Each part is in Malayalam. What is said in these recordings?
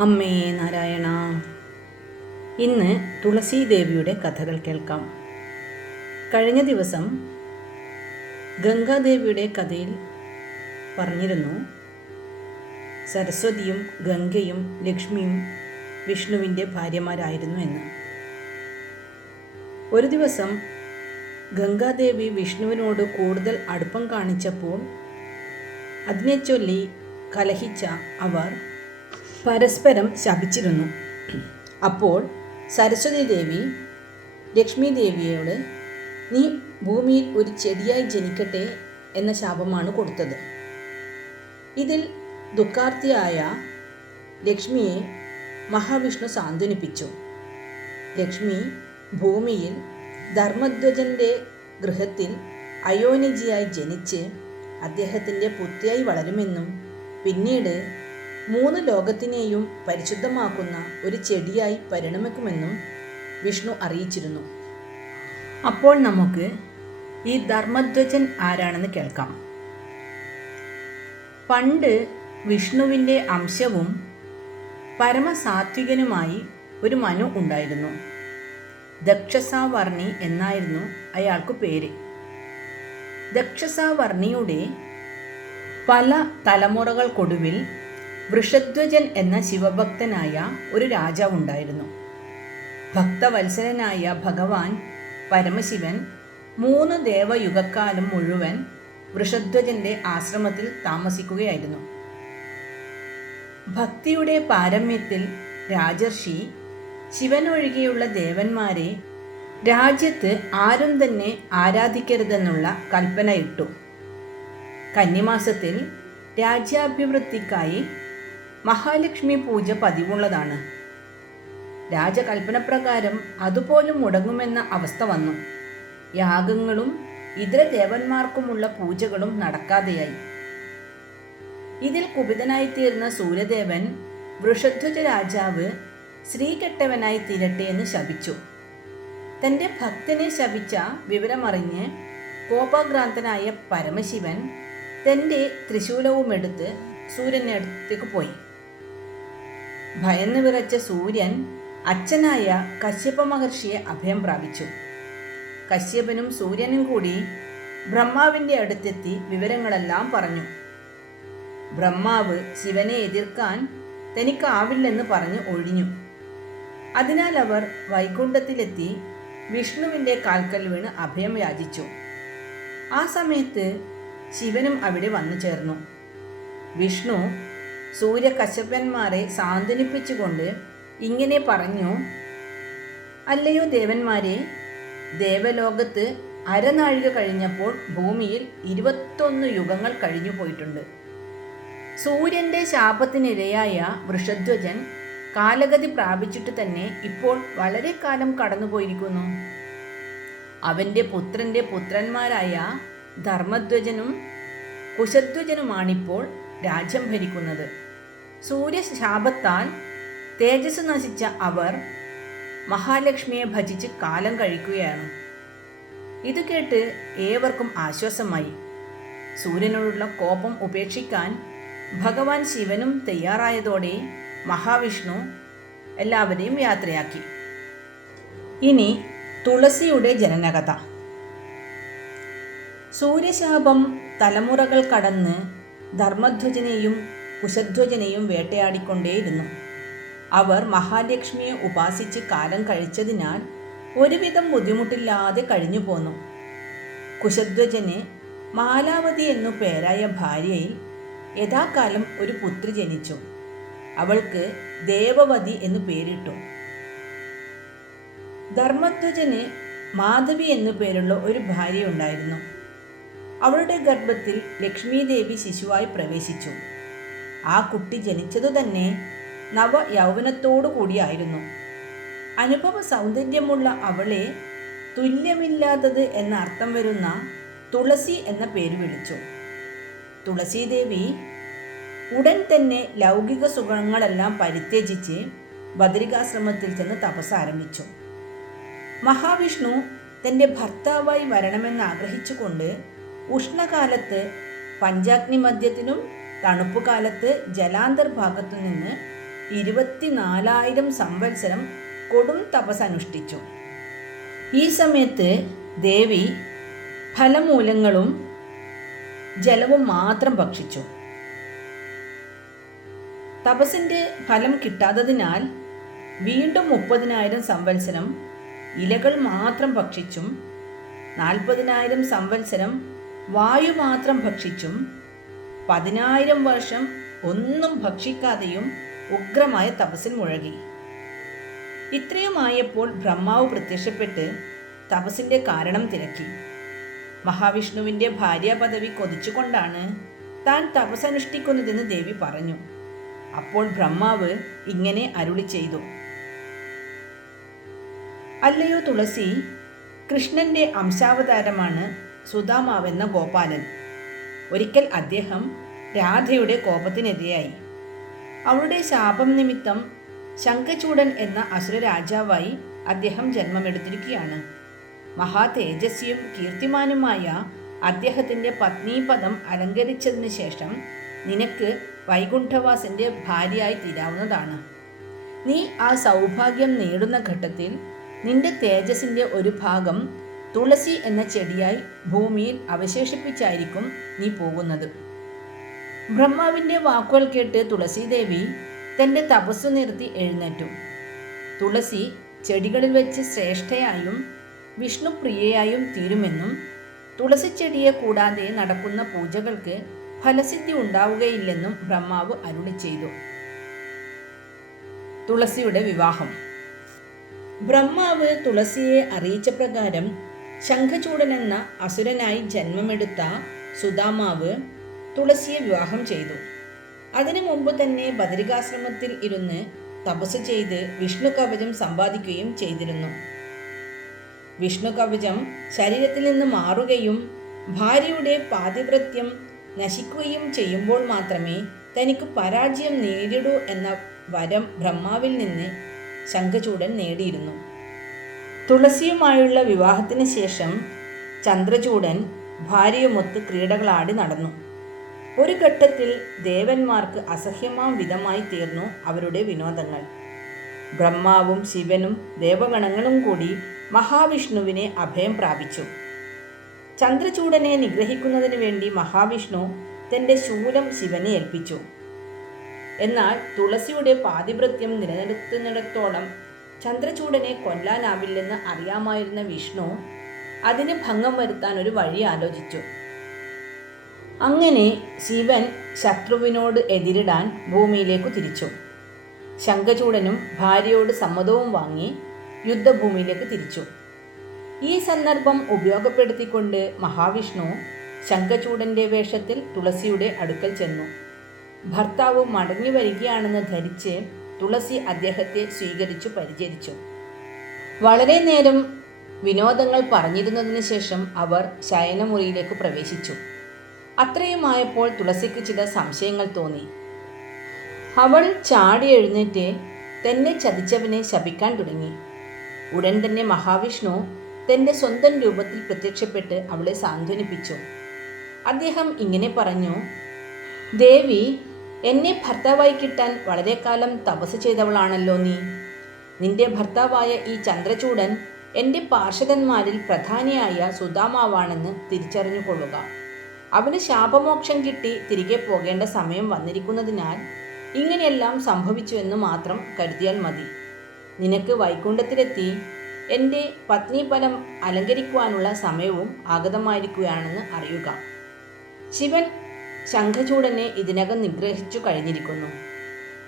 അമ്മേ നാരായണ. ഇന്ന് തുളസി ദേവിയുടെ കഥകൾ കേൾക്കാം. കഴിഞ്ഞ ദിവസം ഗംഗാദേവിയുടെ കഥയിൽ പറഞ്ഞിരുന്നു സരസ്വതിയും ഗംഗയും ലക്ഷ്മിയും വിഷ്ണുവിന്റെ ഭാര്യമാരായിരുന്നു എന്ന്. ഒരു ദിവസം ഗംഗാദേവി വിഷ്ണുവിനോട് കൂടുതൽ അടുപ്പം കാണിച്ചപ്പോൾ അതിനെ ചൊല്ലി കലഹിച്ച അവർ പരസ്പരം ശപിച്ചിരുന്നു. അപ്പോൾ സരസ്വതി ദേവി ലക്ഷ്മി ദേവിയോട് നീ ഭൂമിയിൽ ഒരു ചെടിയായി ജനിക്കട്ടെ എന്ന ശാപമാണ് കൊടുത്തത്. ഇതിൽ ദുഃഖാർത്ഥിയായ ലക്ഷ്മിയെ മഹാവിഷ്ണു സാന്ത്വനിപ്പിച്ചു. ലക്ഷ്മി ഭൂമിയിൽ ധർമ്മധ്വജന്റെ ഗൃഹത്തിൽ അയോനിജിയായി ജനിച്ച് അദ്ദേഹത്തിന്റെ പുത്രിയായി വളരുമെന്നും പിന്നീട് മൂന്ന് ലോകത്തിനെയും പരിശുദ്ധമാക്കുന്ന ഒരു ചെടിയായി പരിണമിക്കുമെന്നും വിഷ്ണു അറിയിച്ചിരുന്നു. അപ്പോൾ നമുക്ക് ഈ ധർമ്മധ്വജൻ ആരാണെന്ന് കേൾക്കാം. പണ്ട് വിഷ്ണുവിന്റെ അംശവും പരമസാത്വികനുമായി ഒരു മനു ഉണ്ടായിരുന്നു. ദക്ഷസാവർണി എന്നായിരുന്നു അയാൾക്ക് പേര്. ദക്ഷസാവർണിയുടെ പല തലമുറകൾക്കൊടുവിൽ വൃഷധ്വജൻ എന്ന ശിവഭക്തനായ ഒരു രാജാവുണ്ടായിരുന്നു ഭക്തവത്സരനായ ഭഗവാൻ പരമശിവൻ മൂന്ന് ദേവയുഗക്കാലം മുഴുവൻ വൃഷധ്വജന്റെ ആശ്രമത്തിൽ താമസിക്കുകയായിരുന്നു. ഭക്തിയുടെ പാരമ്യത്തിൽ രാജർഷി ശിവനൊഴികെയുള്ള ദേവന്മാരെ രാജ്യത്ത് ആരും തന്നെ ആരാധിക്കരുതെന്നുള്ള കൽപ്പന ഇട്ടു കന്നിമാസത്തിൽ രാജ്യാഭിവൃദ്ധിക്കായി മഹാലക്ഷ്മി പൂജ പതിവുള്ളതാണ്. രാജകൽപ്പനപ്രകാരം അതുപോലും മുടങ്ങുമെന്ന അവസ്ഥ വന്നു. യാഗങ്ങളും ഇതര ദേവന്മാർക്കുമുള്ള പൂജകളും നടക്കാതെയായി. ഇതിൽ കുപിതനായിത്തീർന്ന സൂര്യദേവൻ വൃഷധ്വജ രാജാവ് ശ്രീകെട്ടവനായി തീരട്ടെ എന്ന് ശപിച്ചു. തന്റെ ഭക്തനെ ശപിച്ച വിവരമറിഞ്ഞ് കോപാഗ്രാന്തനായ പരമശിവൻ തന്റെ ത്രിശൂലവുമെടുത്ത് സൂര്യനടുത്തേക്ക് പോയി. ഭയന്ന് വിറച്ച സൂര്യൻ അച്ഛനായ കശ്യപ മഹർഷിയെ അഭയം പ്രാപിച്ചു. കശ്യപനും സൂര്യനും കൂടി ബ്രഹ്മാവിന്റെ അടുത്തെത്തി വിവരങ്ങളെല്ലാം പറഞ്ഞു. ബ്രഹ്മാവ് ശിവനെ എതിർക്കാൻ തനിക്കാവില്ലെന്ന് പറഞ്ഞ് ഒഴിഞ്ഞു. അതിനാൽ അവർ വൈകുണ്ഠത്തിലെത്തി വിഷ്ണുവിന്റെ കാൽക്കൽ വീണ് അഭയം യാചിച്ചു. ആ സമയത്ത് ശിവനും അവിടെ വന്നു ചേർന്നു. വിഷ്ണു സൂര്യകശ്യപന്മാരെ സാന്ത്വനിപ്പിച്ചുകൊണ്ട് ഇങ്ങനെ പറഞ്ഞു അല്ലയോ ദേവന്മാരെ ദേവലോകത്ത് അരനാഴിക കഴിഞ്ഞപ്പോൾ ഭൂമിയിൽ ഇരുപത്തൊന്ന് യുഗങ്ങൾ കഴിഞ്ഞു പോയിട്ടുണ്ട്. സൂര്യന്റെ ശാപത്തിനിരയായ വൃഷധ്വജൻ കാലഗതി പ്രാപിച്ചിട്ട് തന്നെ ഇപ്പോൾ വളരെ കാലം കടന്നുപോയിരിക്കുന്നു. അവന്റെ പുത്രന്റെ പുത്രന്മാരായ ധർമ്മധ്വജനും കുശധ്വജനുമാണിപ്പോൾ രാജ്യം ഭരിക്കുന്നത്. സൂര്യശാപത്താൽ തേജസ് നശിച്ച അവർ മഹാലക്ഷ്മിയെ ഭജിച്ച് കാലം കഴിക്കുകയാണ്. ഇത് കേട്ട് ഏവർക്കും ആശ്വാസമായി. സൂര്യനോടുള്ള കോപം ഉപേക്ഷിക്കാൻ ഭഗവാൻ ശിവനും തയ്യാറായതോടെ മഹാവിഷ്ണു എല്ലാവരെയും യാത്രയാക്കി. ഇനി തുളസിയുടെ ജനനകഥ. സൂര്യശാപം തലമുറകൾ കടന്ന് ധർമ്മധ്വജനെയും കുശധ്വജനെയും വേട്ടയാടിക്കൊണ്ടേയിരുന്നു. അവർ മഹാലക്ഷ്മിയെ ഉപാസിച്ച് കാലം കഴിച്ചതിനാൽ ഒരുവിധം ബുദ്ധിമുട്ടില്ലാതെ കഴിഞ്ഞു പോന്നു. കുശധ്വജന് മാലാവതി എന്നു പേരായ ഭാര്യയിൽ യഥാകാലം ഒരു പുത്രി ജനിച്ചു. അവൾക്ക് ദേവവതി എന്നു പേരിട്ടു. ധർമ്മധ്വജന് മാധവി എന്നു പേരുള്ള ഒരു ഭാര്യ ഉണ്ടായിരുന്നു അവളുടെ ഗർഭത്തിൽ ലക്ഷ്മീദേവി ശിശുവായി പ്രവേശിച്ചു. ആ കുട്ടി ജനിച്ചതു തന്നെ നവ യൗവനത്തോടു കൂടിയായിരുന്നു അനുഭവ സൗന്ദര്യമുള്ള അവളെ തുല്യമില്ലാത്തത് എന്ന അർത്ഥം വരുന്ന തുളസി എന്ന പേര് വിളിച്ചു. തുളസീദേവി ഉടൻ തന്നെ ലൗകിക സുഖങ്ങളെല്ലാം പരിത്യജിച്ച് ബദരികാശ്രമത്തിൽ ചെന്ന് തപസ് ആരംഭിച്ചു മഹാവിഷ്ണു തന്റെ ഭർത്താവായി വരണമെന്ന് ആഗ്രഹിച്ചുകൊണ്ട് ഉഷ്ണകാലത്ത് പഞ്ചാഗ്നി മധ്യത്തിനും ജലാന്തർ ജലാന്തർഭാഗത്തു നിന്ന് ഇരുപത്തിനാലായിരം സംവത്സരം കൊടും തപസ് അനുഷ്ഠിച്ചു. ഈ സമയത്ത് ദേവി ഫലമൂലങ്ങളും ജലവും മാത്രം ഭക്ഷിച്ചു. തപസ്സിന്റെ ഫലം കിട്ടാത്തതിനാൽ വീണ്ടും മുപ്പതിനായിരം സംവത്സരം ഇലകൾ മാത്രം ഭക്ഷിച്ചും നാൽപ്പതിനായിരം സംവത്സരം വായു മാത്രം ഭക്ഷിച്ചും പതിനായിരം വർഷം ഒന്നും ഭക്ഷിക്കാതെയും ഉഗ്രമായ തപസ്സിൽ മുഴകി. ഇത്രയുമായപ്പോൾ ബ്രഹ്മാവ് പ്രത്യക്ഷപ്പെട്ട് തപസ്സിന്റെ കാരണം തിരക്കി. മഹാവിഷ്ണുവിന്റെ ഭാര്യ പദവി കൊതിച്ചുകൊണ്ടാണ് താൻ തപസ്സനുഷ്ഠിക്കുന്നതെന്ന് ദേവി പറഞ്ഞു. അപ്പോൾ ബ്രഹ്മാവ് ഇങ്ങനെ അരുളി ചെയ്തു. അല്ലയോ തുളസി കൃഷ്ണന്റെ അംശാവതാരമാണ് സുധാമാവെന്ന ഗോപാലൻ. ഒരിക്കൽ അദ്ദേഹം രാധയുടെ കോപത്തിനെതിരായി. അവളുടെ ശാപം നിമിത്തം ശംഖചൂടൻ എന്ന അസുര രാജാവായി അദ്ദേഹം ജന്മമെടുത്തിരിക്കുകയാണ്. മഹാ തേജസ്വിയും കീർത്തിമാനുമായ അദ്ദേഹത്തിന്റെ പത്നീപദം അലങ്കരിച്ചതിന് ശേഷം നിനക്ക് വൈകുണ്ഠവാസിന്റെ ഭാര്യയായി തീരാവുന്നതാണ്. നീ ആ സൗഭാഗ്യം നേടുന്ന ഘട്ടത്തിൽ നിന്റെ തേജസ്സിന്റെ ഒരു ഭാഗം തുളസി എന്ന ചെടിയായി ഭൂമിയിൽ അവശേഷിപ്പിച്ചായിരിക്കും നീ പോകുന്നത്. ബ്രഹ്മാവിന്റെ വാക്കുകൾ കേട്ട് തുളസീദേവി തന്റെ തപസ്സു നിർത്തി എഴുന്നേറ്റു. തുളസി ചെടികളിൽ വെച്ച് ശ്രേഷ്ഠയായും വിഷ്ണുപ്രിയയായും തീരുമെന്നും തുളസി ചെടിയെ കൂടാതെ നടക്കുന്ന പൂജകൾക്ക് ഫലസിദ്ധി ഉണ്ടാവുകയില്ലെന്നും ബ്രഹ്മാവ് അരുളി ചെയ്തു. തുളസിയുടെ വിവാഹം. ബ്രഹ്മാവ് തുളസിയെ അറിയിച്ച പ്രകാരം ശംഖചൂടൻ എന്ന അസുരനായി ജന്മമെടുത്ത സുദാമാവ് തുളസിയെ വിവാഹം ചെയ്തു. അതിനു മുമ്പ് തന്നെ ബദരികാശ്രമത്തിൽ ഇരുന്ന് തപസ് ചെയ്ത് വിഷ്ണു കവചം സമ്പാദിക്കുകയും ചെയ്തിരുന്നു. വിഷ്ണു കവചം ശരീരത്തിൽ നിന്ന് മാറുകയും ഭാര്യയുടെ പാതിവൃത്യം നശിക്കുകയും ചെയ്യുമ്പോൾ മാത്രമേ തനിക്ക് പരാജയം നേരിടൂ എന്ന വരം ബ്രഹ്മാവിൽ നിന്ന് ശംഖചൂടൻ നേടിയിരുന്നു. തുളസിയുമായുള്ള വിവാഹത്തിന് ശേഷം ചന്ദ്രചൂടൻ ഭാര്യയുമൊത്ത് ക്രീഡകളാടി നടന്നു. ഒരു ഘട്ടത്തിൽ ദേവന്മാർക്ക് അസഹ്യമാം വിധമായി തീർന്നു അവരുടെ വിനോദങ്ങൾ. ബ്രഹ്മാവും ശിവനും ദേവഗണങ്ങളും കൂടി മഹാവിഷ്ണുവിനെ അഭയം പ്രാപിച്ചു. ചന്ദ്രചൂടനെ നിഗ്രഹിക്കുന്നതിന് വേണ്ടി മഹാവിഷ്ണു തന്റെ ശൂലം ശിവനെ ഏൽപ്പിച്ചു. എന്നാൽ തുളസിയുടെ പാതിവൃത്യം നിലനിർത്തുന്നിടത്തോളം ചന്ദ്രചൂടനെ കൊല്ലാനാവില്ലെന്ന് അറിയാമായിരുന്ന വിഷ്ണു അതിന് ഭംഗം വരുത്താൻ ഒരു വഴി ആലോചിച്ചു. അങ്ങനെ ശിവൻ ശത്രുവിനോട് എതിരിടാൻ ഭൂമിയിലേക്ക് തിരിച്ചു. ശങ്കചൂടനും ഭാര്യയോട് സമ്മതവും വാങ്ങി യുദ്ധഭൂമിയിലേക്ക് തിരിച്ചു. ഈ സന്ദർഭം ഉപയോഗപ്പെടുത്തിക്കൊണ്ട് മഹാവിഷ്ണു ശങ്കചൂടന്റെ വേഷത്തിൽ തുളസിയുടെ അടുക്കൽ ചെന്നു. ഭർത്താവ് മടങ്ങി വരികയാണെന്ന് ധരിച്ച് തുളസി അദ്ദേഹത്തെ സ്വീകരിച്ചു പരിചരിച്ചു. വളരെ നേരം വിനോദങ്ങൾ പറഞ്ഞിരുന്നതിന് ശേഷം അവർ ശയനമുറിയിലേക്ക് പ്രവേശിച്ചു. അത്രയുമായപ്പോൾ തുളസിക്ക് ചില സംശയങ്ങൾ തോന്നി. അവൾ ചാടി എഴുന്നേറ്റ് തന്നെ ചതിച്ചവനെ ശപിക്കാൻ തുടങ്ങി. ഉടൻ തന്നെ മഹാവിഷ്ണു തന്റെ സ്വന്തം രൂപത്തിൽ പ്രത്യക്ഷപ്പെട്ട് അവളെ സാന്ത്വനിപ്പിച്ചു. അദ്ദേഹം ഇങ്ങനെ പറഞ്ഞു ദേവി എന്നെ ഭർത്താവായി കിട്ടാൻ വളരെ കാലം തപസ് ചെയ്തവളാണല്ലോ നീ. നിന്റെ ഭർത്താവായ ഈ ചന്ദ്രചൂടൻ എന്റെ പാർഷദന്മാരിൽ പ്രധാനിയായ സുധാമാവാണെന്ന് തിരിച്ചറിഞ്ഞുകൊള്ളുക. അവന് ശാപമോക്ഷം കിട്ടി തിരികെ പോകേണ്ട സമയം വന്നിരിക്കുന്നതിനാൽ ഇങ്ങനെയെല്ലാം സംഭവിച്ചുവെന്ന് മാത്രം കരുതിയാൽ മതി. നിനക്ക് വൈകുണ്ഠത്തിലെത്തി എന്റെ പത്നിഫലം അലങ്കരിക്കുവാനുള്ള സമയവും ആഗതമായിരിക്കുകയാണെന്ന് അറിയുക. ശിവൻ ശംഖചൂടനെ ഇതിനകം നിഗ്രഹിച്ചു കഴിഞ്ഞിരിക്കുന്നു.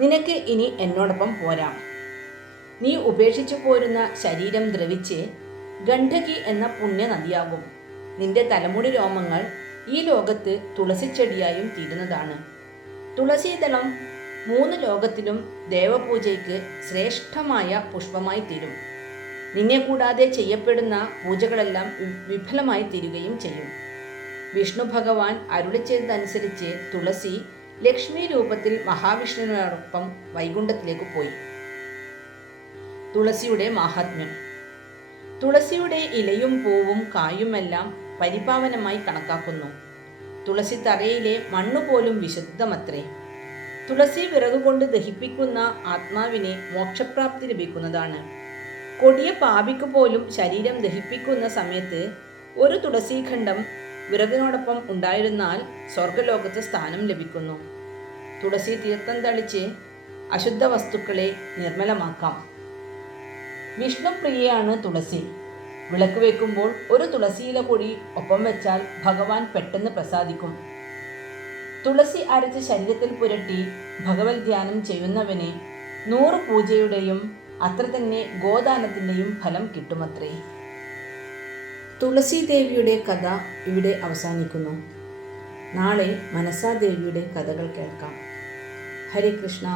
നിനക്ക് ഇനി എന്നോടൊപ്പം പോരാം. നീ ഉപേക്ഷിച്ചു പോരുന്ന ശരീരം ദ്രവിച്ച് ഗണ്ഡകി എന്ന പുണ്യ നദിയാകും നിന്റെ തലമുടി രോമങ്ങൾ ഈ ലോകത്ത് തുളസിച്ചെടിയായും തീരുന്നതാണ്. തുളസീതളം മൂന്ന് ലോകത്തിലും ദേവപൂജയ്ക്ക് ശ്രേഷ്ഠമായ പുഷ്പമായി തീരും. നിന്നെ കൂടാതെ ചെയ്യപ്പെടുന്ന പൂജകളെല്ലാം വിഫലമായി തീരുകയും ചെയ്യും. വിഷ്ണു ഭഗവാൻ അരുളി ചെയ്തതനുസരിച്ച് തുളസി ലക്ഷ്മി രൂപത്തിൽ മഹാവിഷ്ണുവിനോടൊപ്പം വൈകുണ്ഠത്തിലേക്ക് പോയി. തുളസിയുടെ മാഹാത്മ്യം. തുളസിയുടെ ഇലയും പൂവും കായുമെല്ലാം പരിപാവനമായി കണക്കാക്കുന്നു. തുളസി തറയിലെ മണ്ണുപോലും വിശുദ്ധമത്രേ. തുളസി വിറകുകൊണ്ട് ദഹിപ്പിക്കുന്ന ആത്മാവിനെ മോക്ഷപ്രാപ്തി ലഭിക്കുന്നതാണ്. കൊടിയ പാപിക്ക് പോലും ശരീരം ദഹിപ്പിക്കുന്ന സമയത്ത് ഒരു തുളസീഖണ്ഡം വിറകിനോടൊപ്പം ഉണ്ടായിരുന്നാൽ സ്വർഗലോകത്ത് സ്ഥാനം ലഭിക്കുന്നു. തുളസി തീർത്ഥം തളിച്ച് അശുദ്ധ വസ്തുക്കളെ നിർമ്മലമാക്കാം. വിഷ്ണുപ്രിയയാണ് തുളസി. വിളക്ക് വെക്കുമ്പോൾ ഒരു തുളസിയില കൂടി ഒപ്പം വെച്ചാൽ ഭഗവാൻ പെട്ടെന്ന് പ്രസാദിക്കും. തുളസി അരച്ച് ശരീരത്തിൽ പുരട്ടി ഭഗവത് ധ്യാനം ചെയ്യുന്നവനെ നൂറ് പൂജയുടെയും അത്ര തന്നെ ഗോദാനത്തിന്റെയും ഫലം കിട്ടുമത്രേ. തുളസി ദേവിയുടെ കഥ ഇവിടെ അവസാനിക്കുന്നു. നാളെ മനസാദേവിയുടെ കഥകൾ കേൾക്കാം. ഹരേ കൃഷ്ണ.